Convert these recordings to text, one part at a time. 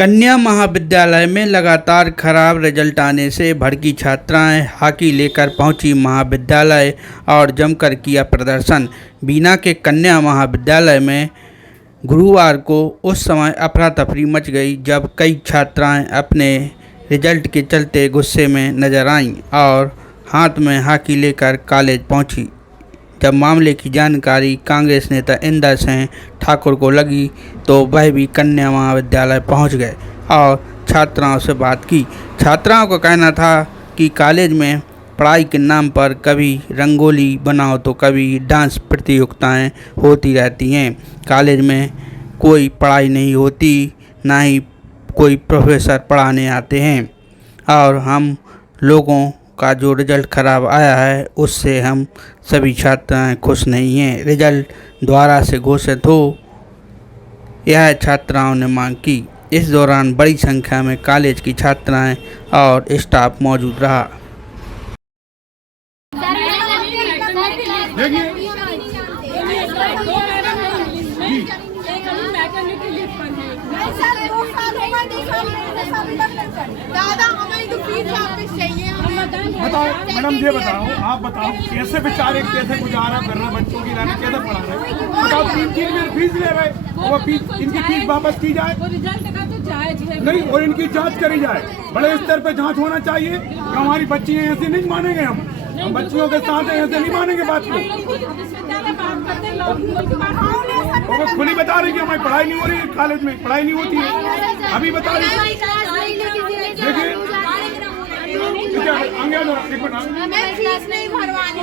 कन्या महाविद्यालय में लगातार खराब रिजल्ट आने से भड़की छात्राएं हॉकी लेकर पहुंची महाविद्यालय और जमकर किया प्रदर्शन। बीना के कन्या महाविद्यालय में गुरुवार को उस समय अफरा तफरी मच गई जब कई छात्राएं अपने रिजल्ट के चलते गुस्से में नजर आईं और हाथ में हॉकी लेकर कॉलेज पहुंची। जब मामले की जानकारी कांग्रेस नेता इंदर सिंह ठाकुर को लगी तो वह भी कन्या महाविद्यालय पहुंच गए और छात्राओं से बात की। छात्राओं का कहना था कि कॉलेज में पढ़ाई के नाम पर कभी रंगोली बनाओ तो कभी डांस प्रतियोगिताएं होती रहती हैं। कॉलेज में कोई पढ़ाई नहीं होती, ना ही कोई प्रोफेसर पढ़ाने आते हैं और हम लोगों का जो रिज़ल्ट ख़राब आया है उससे हम सभी छात्राएं खुश नहीं हैं। रिज़ल्ट दोबारा से घोषित हो, यह छात्राओं ने मांग की। इस दौरान बड़ी संख्या में कॉलेज की छात्राएं और स्टाफ मौजूद रहा। बताओ मैडम, ये बताओ, आप बताओ कैसे बेचारे कैसे गुजारा कर रहे बच्चों की लाने, कैसे पढ़ा रहे? बताओ 3 महीने फीस ले रहे, वो इनकी फीस वापस की जाए नहीं और इनकी जांच करी जाए। बड़े स्तर पे जांच होना चाहिए। हमारी बच्ची है, ऐसे नहीं मानेंगे हम बच्चियों के साथ ऐसे नहीं मानेंगे बात को। वो खुली बता रही कि हमारी पढ़ाई नहीं हो रही है, कॉलेज में पढ़ाई नहीं होती है, अभी बता रही। देखिए मैं फीस नहीं भरवानी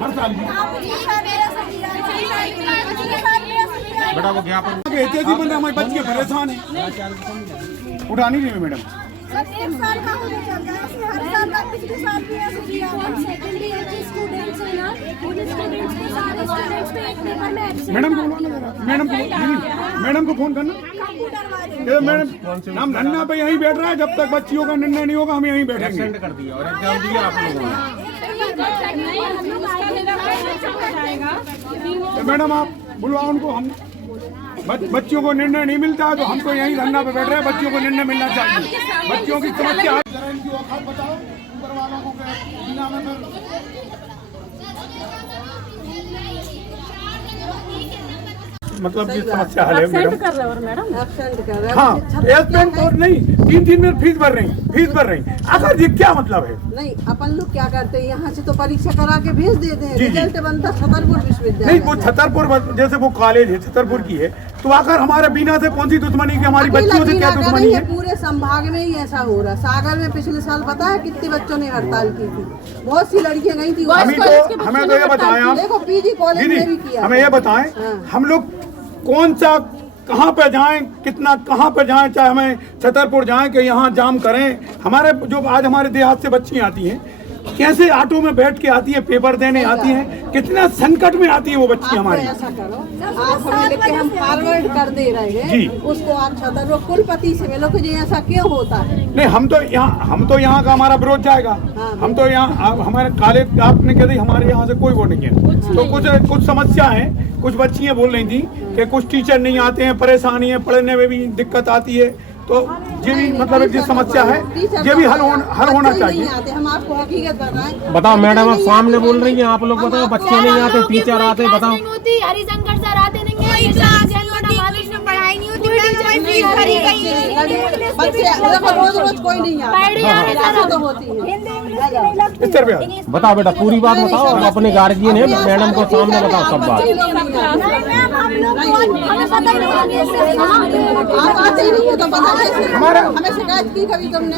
हर साल बड़ा वो ज्ञापन बंदे हमारे बच्चे परेशान है, उठा नहीं रही मैडम। एक साल का होने चल रहा है, हर साल का पिछले साल भी ऐसे किया। सेकंड ईयर के स्टूडेंट्स हैं ना, उन स्टूडेंट्स के साथ स्टूडेंट्स पे एक पेपर में एब्सेंट। मैडम को मैडम को फोन करना। मैडम हम धरना पे यहीं बैठ रहे हैं, जब तक बच्चियों का निर्णय नहीं होगा हम यहीं बैठेंगे। कर दिया और एग्जाम दिया आप लोगों ने। मैडम आप बुलवाओ उनको, हम बच्चियों को निर्णय नहीं मिलता है तो हम तो यहीं धरना पे बैठ रहे हैं। बच्चियों को निर्णय मिलना चाहिए। बच्चियों की समस्या बताओ, ऊपर वालों को बिना मतलब की समस्या हल है मैडम। हाँ, एब्सेंट और नहीं, 3 में फीस भर रही। आखिर ये क्या मतलब है? नहीं, अपन लोग क्या करते हैं, यहाँ से तो परीक्षा करा के भेज देते हैं। रिजल्ट बनता छतरपुर विश्वविद्यालय। नहीं, वो छतरपुर जैसे वो कॉलेज है छतरपुर की है, तो आखिर हमारे बीना से कौन सी दुश्मनी की, हमारी बच्चियों से क्या दुश्मनी है? पूरे संभाग में ही ऐसा हो रहा। सागर में पिछले साल पता है कितने बच्चों ने हड़ताल की थी, बहुत सी लड़कियां गई थी। हमें तो ये बताएं, देखो पीजी कॉलेज में भी किया। हमें ये बताएं हम लोग कौन सा कहाँ पे जाएं, कितना कहाँ पे जाएं, चाहे हमें छतरपुर जाएं कि यहाँ जाम करें। हमारे जो आज हमारे देहात से बच्चियाँ आती हैं, कैसे ऑटो में बैठ के आती है, पेपर देने आती हैं, कितना संकट में आती है वो बच्ची हमारी। ऐसा करो, आप हमें लिख के हम फॉरवर्ड कर दे रहे हैं उसको, आप छतरपुर कुलपति से मिलो कि ऐसा क्यों होता है। नहीं, हम तो यहाँ का हमारा विरोध जाएगा। हम तो यहाँ हमारे कॉलेज आपने कह दी हमारे यहाँ से कोई वो नहीं है। तो कुछ समस्या है, कुछ बच्चियाँ बोल रही थी कि कुछ टीचर नहीं आते हैं, परेशानी है, पढ़ने में भी दिक्कत आती है। तो ये भी मतलब एक समस्या है, ये भी हल होना चाहिए। हम आपको हकीकत बताएं। बताओ मैडम, आप सामने बोल रही हैं, आप लोग बताओ, बच्चे नहीं आते, टीचर आते, बताओ। हरिशंकर सर आते नहीं है, पढ़ाई नहीं होती, रोज कोई नहीं आता तो होती है। बताओ बेटा, पूरी बात बताओ, और अपने गार्जियन है मैडम को सामने बताओ सब बात। हमें शिकायत की कभी तुमने?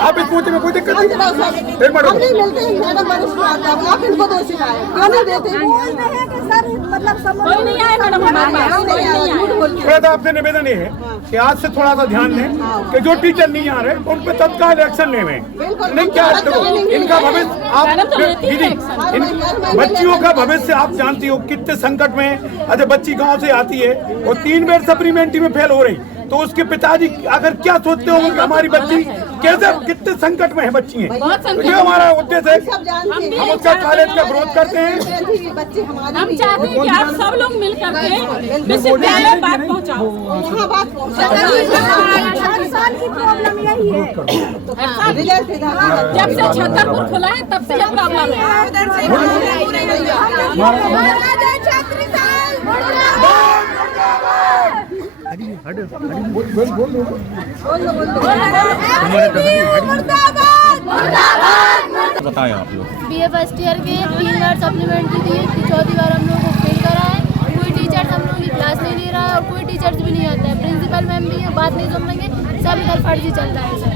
आप इस पूछने में कोई दिक्कत नहीं। हम नहीं मिलते हैं मैडम, आप इनको दो शिकायत क्यों नहीं देते? कोई नहीं आया मैडम। थोड़ा सा आपसे निवेदन ये है कि आज से थोड़ा सा ध्यान दें कि जो टीचर नहीं आ रहे उन पर तत्काल एक्शन लेवे। नहीं क्या इनका भविष्य आप दीदी, बच्चियों का भविष्य आप जानती हो कितने संकट में है। अच्छा, बच्ची गांव से आती है और 3 बार सप्लीमेंट्री में फेल हो रही, तो उसके पिताजी अगर क्या सोचते होंगे कि हमारी बच्ची कैसे कितने संकट में है बच्ची हैं, बहुत तो ये हमारा उद्देश्य है। सब जानते हैं। हम उसका कॉलेज का विरोध करते हैं। बच्चे हमारे हम भी चाहते हैं कि आप सब लोग मिल करके विश्वविद्यालय बात पहुँचाओ। वहाँ बात हर साल की प्रॉब्लम यही है। रिजल्ट इधर जब से छतरपुर खुला है तब से ये प्रॉब्लम है। बताएं आप लोग। बीए फर्स्ट ईयर के 3 बार सप्लीमेंट्री दिए, चौथी बार हम लोगों को फेल करा है। कोई टीचर हम लोगों की क्लास नहीं ले रहा है और कोई टीचर्स भी नहीं आता है। प्रिंसिपल मैम भी है, बात नहीं सुनेंगे, सब इधर फर्जी चल रहा है सर।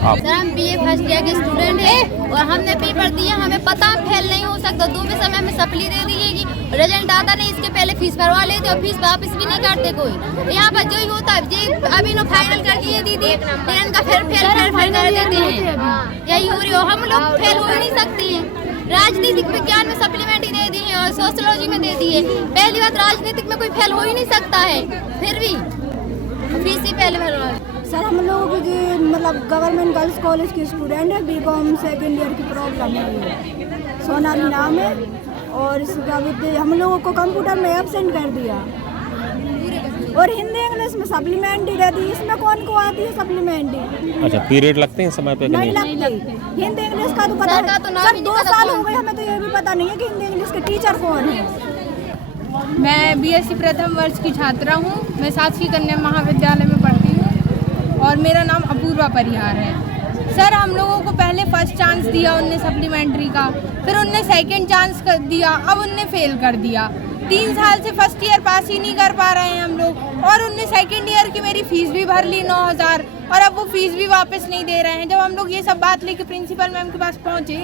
हम बीए फर्स्ट ईयर के स्टूडेंट हैं और हमने पेपर दिया, हमें पता फेल नहीं हो सकता। 2 समय हमें सप्ली दे दिएगी, रिजल्ट आता नहीं, इसके पहले फीस भरवा लेते और फीस वापस भी नहीं करते कोई। यहाँ पर जो ही होता है जी अभी नो फाइनल करके ये दीदी लेकिन का फिर फेल कर देते हैं। यही हो रही हो, हम लोग फेल हो ही नहीं सकते हैं। राजनीतिक विज्ञान में सप्लीमेंट्री दे दी है और सोशोलॉजी में दे दी है। पहली बात राजनीतिक में कोई फेल हो ही नहीं सकता है, फिर भी फीस ही पहले भरवा। सर हम लोग की मतलब गवर्नमेंट गर्ल्स कॉलेज की स्टूडेंट है, बीकॉम सेकेंड ईयर की प्रॉब्लम है। सोनाली नाम है और इसका हम लोगों को कंप्यूटर में एब्सेंट कर दिया और हिंदी इंग्लिश में सप्लीमेंट्री दे दी। इसमें कौन को आती है सप्लीमेंट्री? अच्छा, पीरियड लगते हैं समय पे कि नहीं नहीं? लगती। हिंदी इंग्लिश का तो पता है सर, 2 साल हो गए हमें तो ये भी पता नहीं है कि हिंदी इंग्लिश के टीचर कौन है। मैं बीएससी प्रथम वर्ष की छात्रा हूँ। मैं शासकीय कन्या महाविद्यालय में पढ़ती हूँ और मेरा नाम अपूर्वा परिहार है। सर हम लोगों को पहले फर्स्ट चांस दिया उनने सप्लीमेंट्री का, फिर उनने सेकंड चांस कर दिया, अब उनने फेल कर दिया। 3 साल से फर्स्ट ईयर पास ही नहीं कर पा रहे हैं हम लोग और उनने सेकंड ईयर की मेरी फीस भी भर ली 9,000 और अब वो फीस भी वापस नहीं दे रहे हैं। जब हम लोग ये सब बात लेके प्रिंसिपल मैम के पास पहुँचे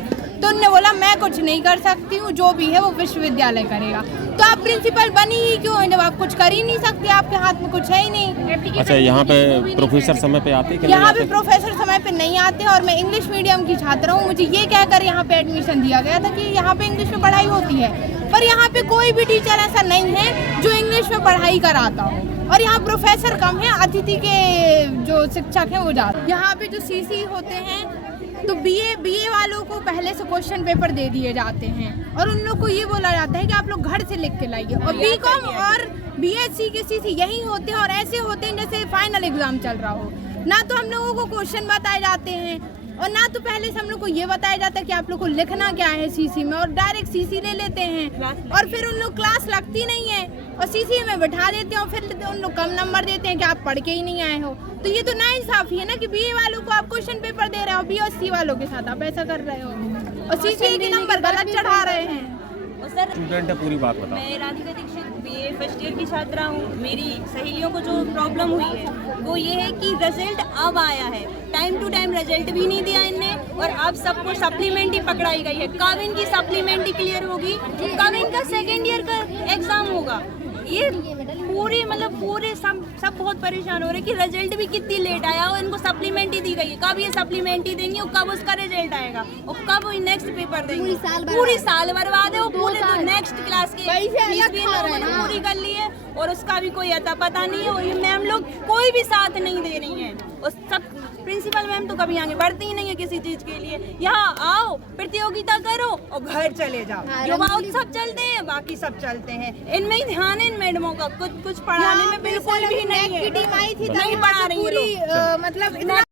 तो उनने बोला मैं कुछ नहीं कर सकती हूँ, जो भी है वो विश्वविद्यालय करेगा। तो आप प्रिंसिपल बनी ही क्यों हैं जब आप कुछ कर ही नहीं सकते, आपके हाथ में कुछ है ही नहीं। अच्छा, यहाँ पे प्रोफेसर समय पे आते कि नहीं यहाँ पे आते? प्रोफेसर समय पे नहीं आते और मैं इंग्लिश मीडियम की छात्रा हूँ। मुझे ये कहकर यहाँ पे एडमिशन दिया गया था कि यहाँ पे इंग्लिश में पढ़ाई होती है, पर यहाँ पे कोई भी टीचर ऐसा नहीं है जो इंग्लिश में पढ़ाई कराता हो और यहाँ प्रोफेसर कम है, अतिथि के जो शिक्षक हैं वो ज़्यादा। यहाँ पे जो सीसी होते हैं तो बीए वालों को पहले से क्वेश्चन पेपर दे दिए जाते हैं और उन लोग को ये बोला जाता है कि आप लोग घर से लिख के लाइए। और बीकॉम और बीएससी के सीसी यही होते हैं और ऐसे होते हैं जैसे फाइनल एग्जाम चल रहा हो। ना तो हम लोगों को क्वेश्चन बताए जाते हैं और ना तो पहले से हम लोग को ये बताया जाता है कि आप लोग को लिखना क्या है सीसी में, और डायरेक्ट सीसी ले लेते हैं और फिर उन लोग क्लास लगती नहीं है और सीसी में बैठा देते हैं और फिर उन लोग कम नंबर देते हैं कि आप पढ़ के ही नहीं आए हो। तो ये तो नाइंसाफी है ना कि बीए वालों को आप क्वेश्चन पेपर दे रहे हो, बीएससी वालों के साथ आप ऐसा कर रहे हो और सीसी के नंबर गलत चढ़ा रहे हैं। स्टूडेंट है, पूरी बात बताओ। मैं Radhika Dixit BA first year की छात्रा हूँ। मेरी सहेलियों को जो प्रॉब्लम हुई है वो ये है कि रिजल्ट अब आया है, टाइम टू टाइम रिजल्ट भी नहीं दिया इनने और अब सबको सप्लीमेंट्री पकड़ाई गई है। कब इनकी सप्लीमेंट्री क्लियर होगी, कब इनका सेकेंड ईयर का एग्जाम होगा। ये पूरे सब बहुत परेशान हो रहे हैं कि रिजल्ट भी कितनी लेट आया और इनको सप्लीमेंट्री दी गई है। कब ये सप्लीमेंट्री देंगे और कब उसका रिजल्ट आएगा और कब नेक्स्ट पेपर देंगे। पूरी साल बर्बाद है और पूरे तो नेक्स्ट क्लास की फीस भी पूरी कर ली है और उसका भी कोई अता पता नहीं है और ये मैम लोग कोई भी साथ नहीं दे रही हैं और सब प्रिंसिपल मैम तो कभी आगे बढ़ती ही नहीं है किसी चीज के लिए। यहाँ आओ, प्रतियोगिता करो और घर चले जाओ। युवा उत्सव चलते हैं, बाकी सब चलते हैं। इनमें ही ध्यान है इन मैडमों का, कुछ पढ़ाने में बिल्कुल भी नहीं है, नहीं पढ़ा रही है। मतलब